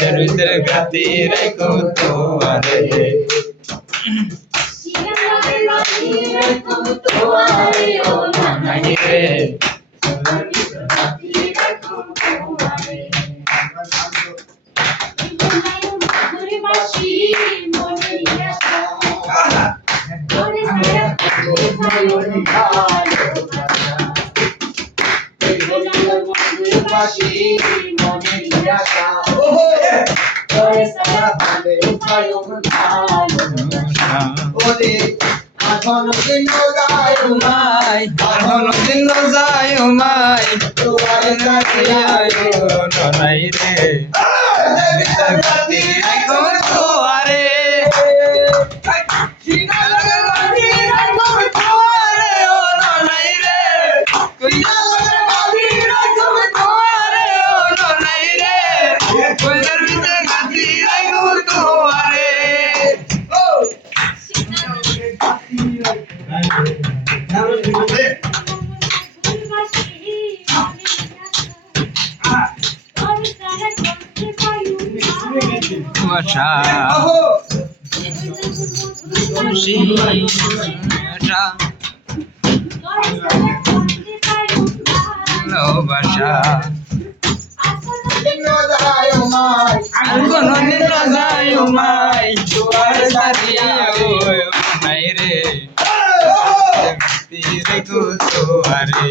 বুঝের ভিতরে গাতি রেখো তোয়ারে নাই রে এখনো দিন যায় উমাই তোমার গাতি নাই রে গাতি রেখো তোয়ারে ভালোবাসা কোনদিন যায় উমাই তোমার গাতি নাই রে গাতি রেখো তোয়ারে